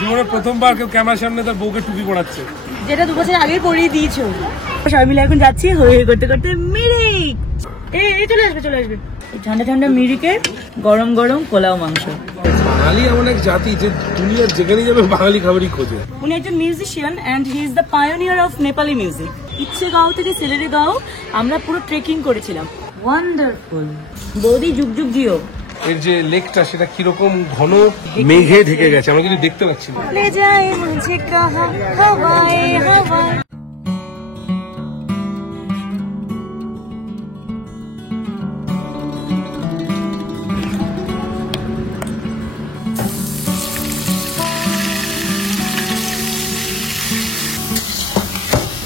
জীবনে প্রথমবার কেউ ক্যামেরার সামনে তার বউকে টুপি পড়াচ্ছে, যেটা 2 বছর আগেই পরিয়ে দিয়েছো। সবাই মিলে এখন যাচ্ছি হই হই করতে করতে মিরিক। এই চলে আসবে ঠান্ডা ঠান্ডা মিরিকে গরম গরম পোলাও মাংস। বাঙালি এমন এক জাতি যে দুনিয়ার যেখানে যাবে বাঙালি খাবারই খোঁজে। উনি একজন musician and he is the pioneer of Nepali music. Ichhegaon থেকে সিলেটগাঁও আমরা পুরো ট্রেকিং করেছিলাম। ওয়ান্ডারফুল। বৌদি যুগ যুগ জিও। এর যে লেকটা সেটা কিরকম ঘন মেঘে ঢেকে গেছে, আমরা কিছু দেখতে পাচ্ছি না। ले जाए मुझे कहाँ हवाए हवाए।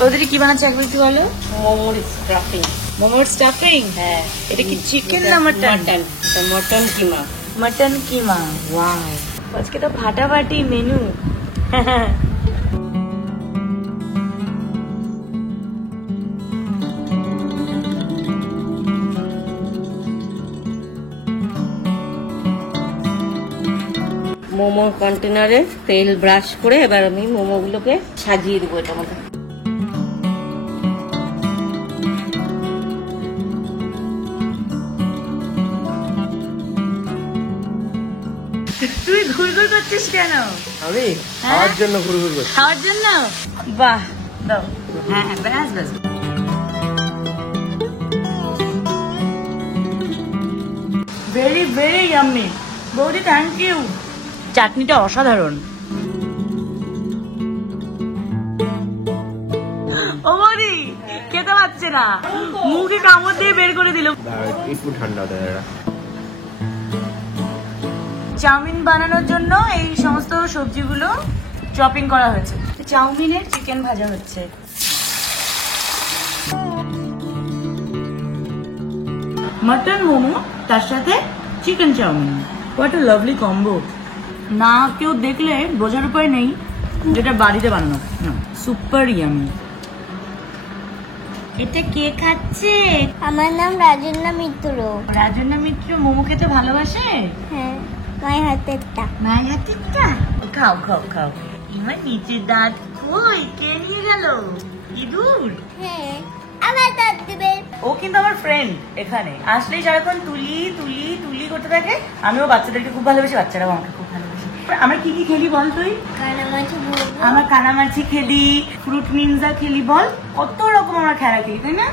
ওদের কি বানাচ্ছে একবার একটু বলো। মোমোর স্টাফিং। মোমোর স্টাফিং? হ্যাঁ। এটা কি চিকেন না মাটন? মটন কিমা। মটন কিমা। ওয়াও, আজকে তো ফাটাফাটি মেনু। মোমোর কন্টেনারে তেল ব্রাশ করে এবার আমি মোমোগুলোকে সাজিয়ে দেবো এটার মধ্যে। তুই ঘুরঘুর করছিস কেন? আমি খাওয়ার জন্য ঘুরঘুর করছি। খাওয়ার জন্য? বাহ, দাও। হ্যাঁ ব্যাস ব্যাস। ভেরি ভেরি ইয়াম্মি বৌদি, থ্যাংক ইউ। চাটনিটা অসাধারণ। ও বৌদি খেতে পারছে না, মুখে কামড় দিয়ে বের করে দিল। একটু ঠান্ডা দেয়। চাউমিন বানানোর জন্য এই সমস্ত সবজিগুলো চপিং করা হয়েছে। চাউমিনের চিকেন ভাজা হচ্ছে। মটন মোমো তার সাথে chicken chow mein, what a lovely combo. না কেউ দেখলে বোঝার উপায় নেই যেটা বাড়িতে বানানো। Super yummy. এটা কে খাচ্ছে? আমার নাম রাজন্না মিত্র। রাজন্না মিত্র মোমো খেতে ভালোবাসে? হ্যাঁ, মায়ের হাতেরটা। মায়ের হাতেরটা? খাও খাও খাও। এবার নিচের দাঁত কই? কে নিয়ে গেল? ইঁদুর? হ্যাঁ, আমার দাঁত দিবে। ও কিন্তু আমার ফ্রেন্ড, এখানে আসলেই সারাক্ষণ তুলি তুলি তুলি করতে থাকে। আমিও বাচ্চাদেরকে খুব ভালোবাসি, বাচ্চারাও আমাকে খুব ভালোবাসি। আমরা কি কি খেলি বল তুই? কানামাছি বলবো। আমরা কানামাছি খেলি, ফ্রুট নিনজা খেলি, বল কত রকম আমরা খেলা খেলি, তাই না?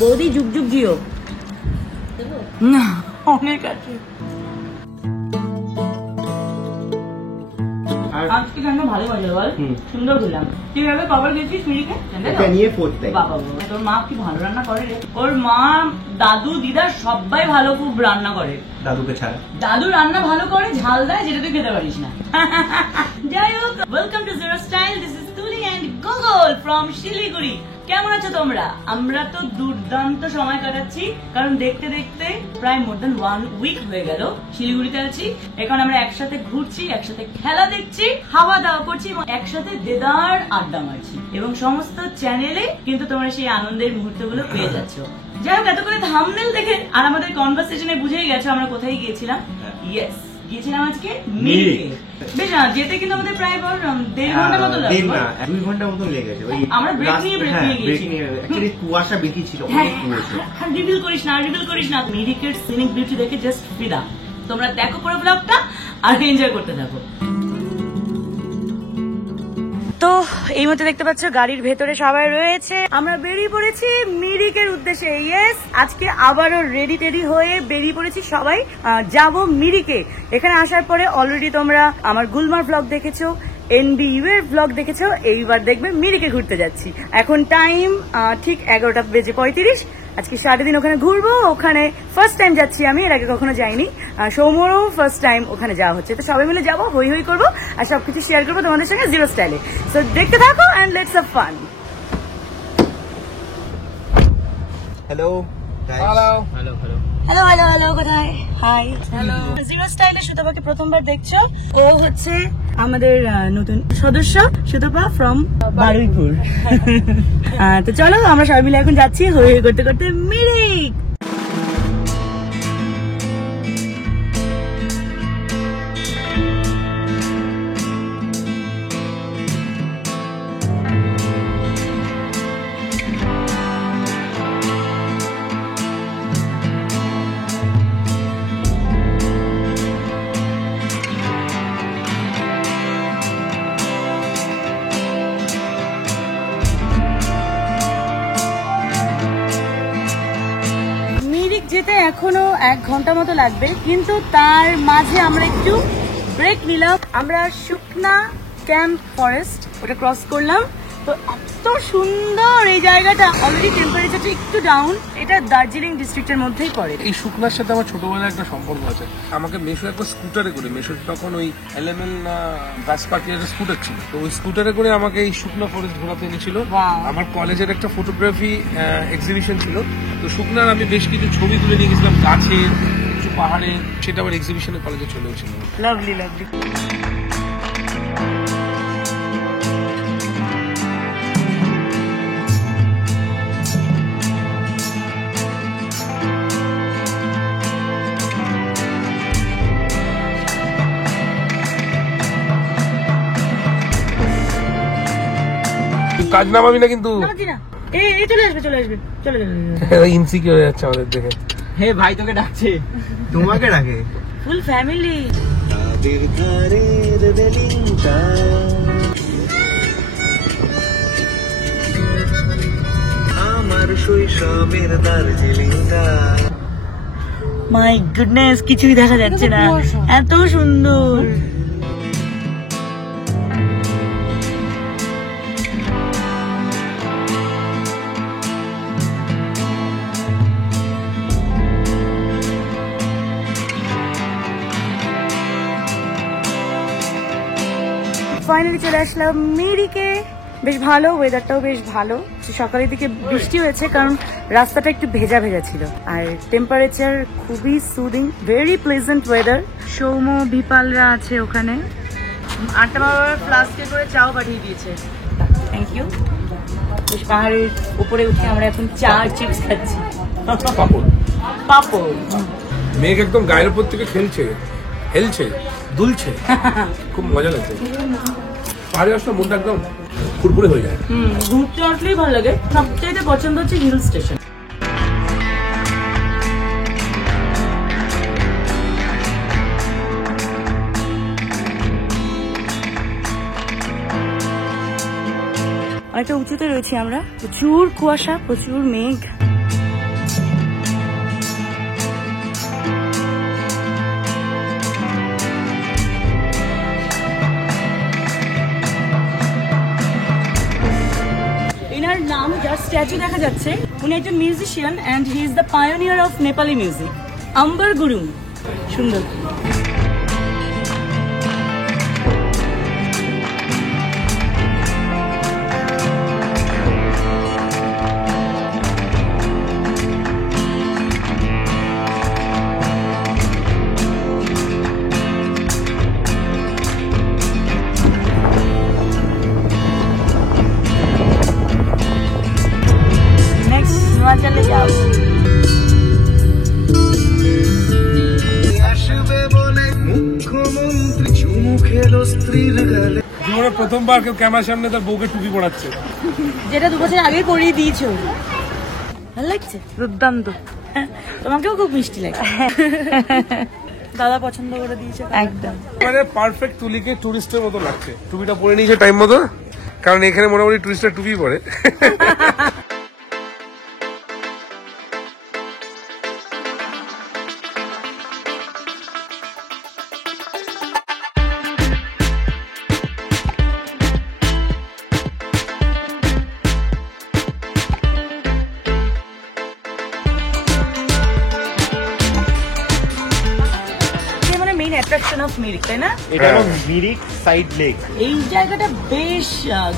বৌদি যুগ যুগ জিও। না অনেক আছে। আজকে কেন ভালো বাজে বল, সুন্দর খেলাম। কিভাবে কবার গেছিস মিরিকে? বাবা তোর মা কি ভালো রান্না করে রে। ওর মা, দাদু, দিদা সবাই ভালো খুব রান্না করে। দাদুকে ছাড়া দাদু রান্না ভালো করে, ঝাল দেয় যেটা তুই খেতে পারিস না। যাই হোক, welcome to zero style. This is তুলি এন্ড গুগল ফ্রম শিলিগুড়ি। কেমন আছো তোমরা? আমরা তো দুর্দান্ত সময় কাটাচ্ছি, কারণ দেখতে দেখতে প্রায় মোর দেন 1 উইক হয়ে গেল শিলিগুড়িতে আছি। এখন আমরা একসাথে ঘুরছি, একসাথে খেলা দেখছি, খাওয়া দাওয়া করছি এবং একসাথে দেদার আড্ডা মারছি, এবং সমস্ত চ্যানেলে কিন্তু তোমরা সেই আনন্দের মুহূর্তগুলো পেয়ে যাচ্ছ। যাই হোক, এত করে থাম্বনেল দেখে আর আমাদের কনভারসেশনে বুঝেই গেছো আমরা কোথায় গিয়েছিলাম। ইয়েস, গিয়েছিলাম আজকে মিরিকে। বেশ যেতে কিন্তু আমাদের প্রায় 1.5 ঘন্টা মতো লাগবে। 2 ঘন্টা মতো লেগে গেছে। আমরা ব্রেক নিয়ে গিয়েছি। অ্যাকচুয়ালি কুয়াশা বেশি ছিল, অনেক কুয়াশা। রিভিল করিস না। মিরিকের সিনিক বিউটি দেখে জাস্ট ফিদা। তোমরা দেখো পুরো ব্লগটা আর এনজয় করতে থাকো। তো এই মধ্যে দেখতে পাচ্ছ গাড়ির ভেতরে সবাই রয়েছে। আমরা বেরিয়ে পড়েছি মিরিকের উদ্দেশ্যে। ইয়েস, আজকে আবারও রেডি টেডি হয়ে বেরিয়ে পড়েছি সবাই, যাব মিরিকে। এখানে আসার পরে অলরেডি তোমরা আমার গুলমার ব্লগ দেখেছো, NBU এর ব্লগ দেখেছো, এইবার দেখবে মিরিকে ঘুরতে যাচ্ছি। এখন টাইম ঠিক 11:35। আজকে 3:30 ওখানে ঘুরবো। ওখানে ফার্স্ট টাইম যাচ্ছি আমি, এর আগে কখনো যাইনি। সৌম্যরও ফার্স্ট টাইম ওখানে যাওয়া হচ্ছে। তো সবাই মিলে যাবো, হই হই করবো আর সবকিছু শেয়ার করবো তোমাদের সঙ্গে জিরো স্টাইলে। সো দেখতে থাকো and let's have fun. Hello hello hello hello hello hello hello, কোথায়? Hi, hello. জিরো স্টাইলে সুতপাকে প্রথমবার দেখছো। ও হচ্ছে আমাদের নতুন সদস্য, সুতপা ফ্রম বারুইপুর। তো চলো আমরা সবাই মিলে এখন যাচ্ছি হই হই করতে করতে মিরিক। এখনো 1 ঘন্টা মতো লাগবে, কিন্তু তার মাঝে আমরা একটু ব্রেক নিলাম। আমরা শুকনা ক্যাম্প ফরেস্ট ওটা ক্রস করলাম। তো এত সুন্দর এই জায়গাটা, অলরেডি টেম্পারেচারটা একটু ডাউন। এটা দার্জিলিং ডিস্ট্রিক্টের মধ্যেই পড়ে। এই শুকনার সাথে আমার ছোটবেলায় একটা সম্পর্ক আছে। আমাকে মেশো একবার স্কুটারে করে, মেশোর তখন ওই এলএমএল না ব্যাসপাটিয়ার স্কুটার ছিল, তো ওই স্কুটারে করে আমাকে এই শুকনা ফরেস্ট ঘোরাতে এনেছিল। Wow. আমার কলেজের একটা ফটোগ্রাফি এক্সিবিশন ছিল, তো শুকনার আমি বেশ কিছু ছবি তুলে নিয়ে গেছিলাম, গাছের, কিছু পাহাড়ের, সেটা আবার এক্সিবিশনে কলেজে চলে এসেছিল। Lovely lovely. কাজ নামাবি না কিন্তু, এই চলে আসবে চলে আসবে চলে যাবে। ইনসিকিউর হয়ে যাচ্ছে আমাদের দেখে। হে ভাই তোকে ডাকছে। তোমাকে ডাকে? Full family. আমার শৈশবের দার্জিলিংটা। মাই গুডনেস, কিছুই দেখা যাচ্ছে না, এত সুন্দর। ফাইনালি চলে আসলাম মিরিকে। বেশ ভালো, ওয়েদারটাও বেশ ভালো। সকালের দিকে বৃষ্টি হয়েছে কারণ রাস্তাটা একটু ভেজা ভেজা ছিল, আর টেম্পারেচার খুবই soothing, very pleasant weather. Soumya বিপালরা আছে ওখানে। আটটা বাবার ফ্লাস্কে করে চাও পাঠিয়ে দিয়েছে, থ্যাংক ইউ। বেশ পাহাড়ের উপরে উঠে আমরা এখন চা চিপস খাচ্ছি। পাপড় পাপড়। মেঘ একদম গায়ের উপর থেকে খেলছে, হেলছে, দুলছে, খুব মজা লাগছে। পাহাড়ে আসলে মনটা একদম ফুরফুরে হয়ে যায়। ঘুরতে আসলেই ভালো লাগে। সবচাইতে পছন্দ হচ্ছে হিল স্টেশন। অনেকটা উঁচুতে রয়েছি আমরা, প্রচুর কুয়াশা, প্রচুর মেঘ। এনার নাম, যার স্ট্যাচু দেখা যাচ্ছে, উনি একজন musician and he is the pioneer of Nepali music, Ambar Gurung. সুন্দর। নেক্সট হিমাচলে যাও। জীবনে প্রথমবার কেউ ক্যামেরার সামনে তার বউকে টুপি পড়াচ্ছে। যেটা 2 বছর আগে পরিয়ে দিয়েছো। ভালো লাগছে, দুর্দান্ত। তোমাকেও খুব মিষ্টি লাগে। দাদা পছন্দ করে দিয়েছে একদম। মানে পারফেক্ট তুলিকে টুরিস্টের মতো লাগছে। টুপিটা পরে নিয়েছে টাইম মতো, কারণ এখানে মোটামুটি টুরিস্টরা টুপি পরে। মেইন অ্যাট্রাকশন অফ মিরিক, তাই না? এটা হলো মিরিক সাইড লেক। এই জায়গাটা বেশ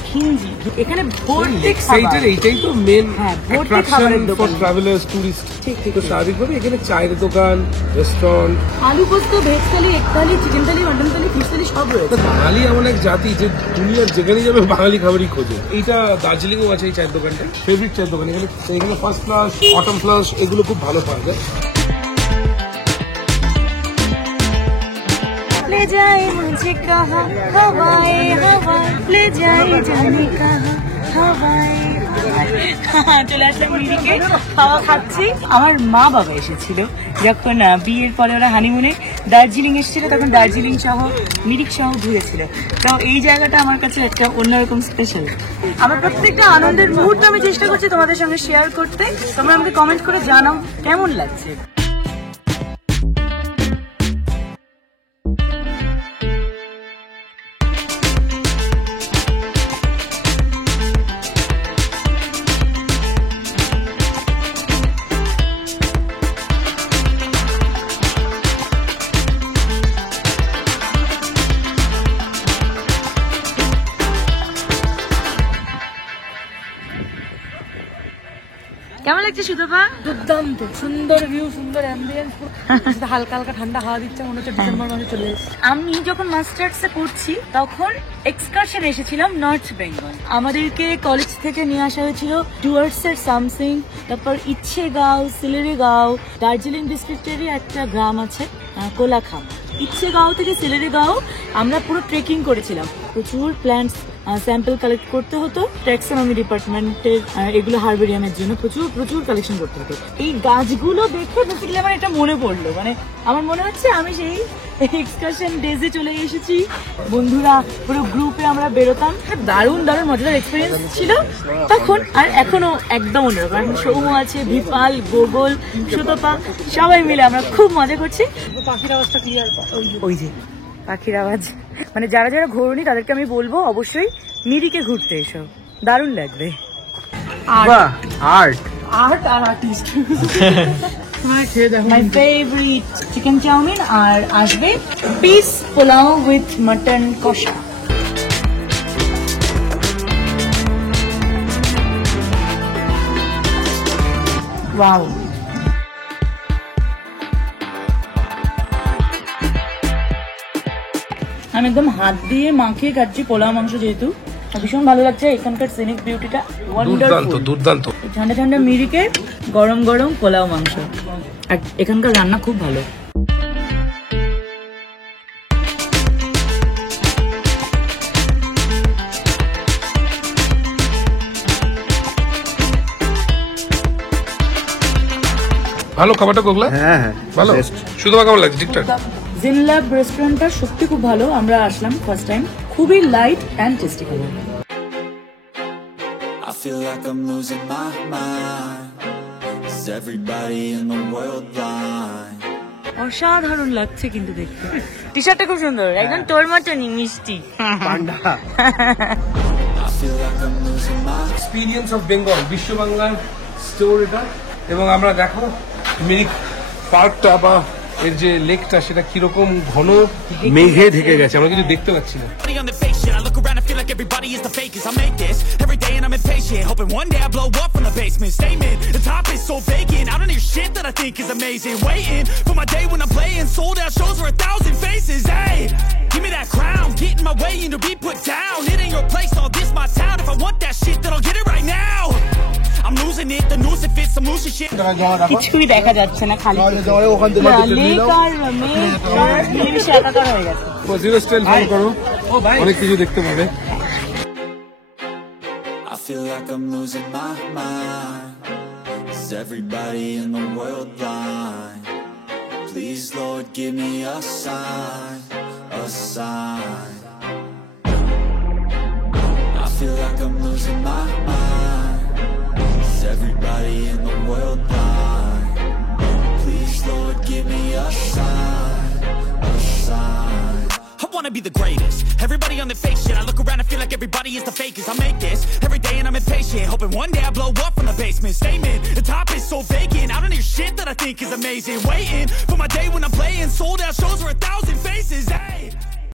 ঘিঞ্জি, এখানে ভর্তি সেইটার খাবার। এইটাই তো মেন হ্যাঁ, ভর্তি অ্যাট্রাকশন খাবারের ফর দোকান। Travellers, tourist. ঠিক, ঠিক, তো ঠিক। স্বাভাবিকভাবে এখানে চায়ের দোকান, রেস্টুরেন্ট। আলু পোস্ত, ভেজ থালি, এগ থালি, চিকেন থালি, মাটন থালি, ফিশ থালি সব রয়েছে। বাঙালি এমন এক জাতি যে দুনিয়ার যেখানে যাবে বাঙালি খাবারই খোঁজে। এইটা দার্জিলিং ও আছে এই চায়ের দোকানটা, ফেভারিট চায়ের দোকান। এখানে ফার্স্ট ক্লাস, অটম ফ্লাস এগুলো খুব ভালো পাওয়া যায়। ले जाए मुझे कहाँ हवाए हवाए, ले जाए जाने कहाँ हवाए हवाए। চলে আসলাম মিরিকে, খাওয়া খাচ্ছি। আমার মা বাবা এসেছিল যখন বিয়ের পরে, ওরা হানিমুনে দার্জিলিং এসেছিল, তখন দার্জিলিং সহ মিরিক সহ ঘুরেছিল। তো এই জায়গাটা আমার কাছে একটা অন্যরকম স্পেশাল। আমার প্রত্যেকটা আনন্দের মুহূর্ত আমি চেষ্টা করছি তোমাদের সঙ্গে শেয়ার করতে। তোমরা আমাকে কমেন্ট করে জানাও কেমন লাগছে। লাগছে সুতপা? দুর্দান্ত সুন্দর ভিউ, সুন্দর অ্যাম্বিয়েন্স, হালকা হালকা ঠান্ডা হাওয়া দিচ্ছে, মনে হচ্ছে ডিসেম্বর মাসে চলে এসেছে। আমি যখন মাস্টার্সে পড়ছি তখন এক্সকারশন এসেছিলাম নর্থ বেঙ্গল। আমাদেরকে কলেজ থেকে নিয়ে আসা হয়েছিল ডুয়ার্স এর সামসিং, তারপর ইচ্ছেগাঁও, সিলেরিগাঁও, দার্জিলিং ডিস্ট্রিক্টেরই একটা গ্রাম আছে কোলাখাম। ইচ্ছেগাঁও থেকে সিলেরিগাঁও আমরা পুরো ট্রেকিং করেছিলাম। প্রচুর প্ল্যান্টস স্যাম্পল কালেক্ট করতে হতো, ট্যাক্সোনমি ডিপার্টমেন্টের এগুলো হারবেরিয়ামের জন্য প্রচুর কালেকশন করতে হতো। এই গাছগুলো দেখে বেসিক্যালি আমার এটা মনে পড়লো, মানে আমার মনে হচ্ছে আমি সেই এক্সকারশন ডেজে চলে এসেছি। বন্ধুরা পুরো গ্রুপে আমরা বেরোতাম, দারুণ মজাদার এক্সপিরিয়েন্স ছিল তখন, আর এখনো একদম অন্যরকম। এখন সৌম আছে, ভিপাল, গোগল, সুতপা, সবাই মিলে আমরা খুব মজা করছি। পাখির আওয়াজটা ক্লিয়ার, ওই যে পাখির আওয়াজ, মানে যারা ঘোরেনি তাদেরকে আমি বলবো অবশ্যই মিরিকে ঘুরতে এসো, দারুণ লাগবে। বাহ, আর্ট আর্ট আর আর্টিস্ট। খেয়ে দেখো। মাই ফেভারিট চিকেন চাউমিন, আর আসবে পিস পোলাও উইথ মটন কষা। ওয়াও, আমি একদম হাত দিয়ে মাখিয়ে খাচ্ছি পোলাও মাংস, যেহেতু ভীষণ ভালো লাগছে। এখানকার সিনিক বিউটিটা দুর্দান্ত। ঠান্ডা ঠান্ডা মিরিকে গরম গরম পোলাও মাংস, আর এখানকার রান্না খুব ভালো। ভালো খাবারটা গোগলা? হ্যাঁ ভালো। শুধু কেমন লাগছে? ঠিকঠাক। জিনল্যাব রেস্টুরেন্টটা সত্যি খুব ভালো, আমরা আসলাম ফার্স্ট টাইম, খুবই লাইট অ্যান্ড টেস্টি খাবার। I feel like I'm losing my mind. Is everybody in the world blind? অসাধারণ লাগছে কিন্তু দেখতে। টি শার্টটা খুব সুন্দর, একদম তোর মতনই মিষ্টি। পান্ডা। I feel like I'm losing my experience of Bengal, বিশ্ব বাংলার স্টোর এটা। এবং আমরা দেখো মিরিক পার্কটা বা এর যে লেকটা সেটা কিরকম ঘন মেঘে ঢেকে গেছে, আমরা কিছু দেখতে পাচ্ছি না। on the fake shit. I look around and feel like everybody is the fakest. I make this every day and I'm impatient, hoping one day I blow up from the basement. Statement, the top is so vacant. I don't hear shit that I think is amazing. Waiting for my day when I'm playing sold out shows for 1,000 faces. Hey, give me that crown, get in my way and to be put down. It ain't your place, all this my town. If I want that shit, then I'll get it right now. I'm losing it, the noose it fits, I'm losing shit. কিছুই দেখা যাচ্ছে না, খালি lake আর মেঘ মিলেমিশে একাকার হয়ে গেছে। জিরো স্টাইল ফলো করো, অনেক কিছু দেখতে পাবে। I feel like I'm losing my mind. Is everybody in the world blind? Please, Lord, give me a sign, a sign. I feel like I'm losing my mind. Is everybody in the world blind? Please, Lord, give me a sign, a sign. I wanna be the greatest. Everybody on the fake shit. I look around and feel like everybody is the fakest. I make this every day and I'm impatient, hoping one day I blow up from the basement. Statement, the top is so vacant. I don't hear shit that I think is amazing. Waiting for my day when I'm playing sold out shows for 1,000 faces. Hey.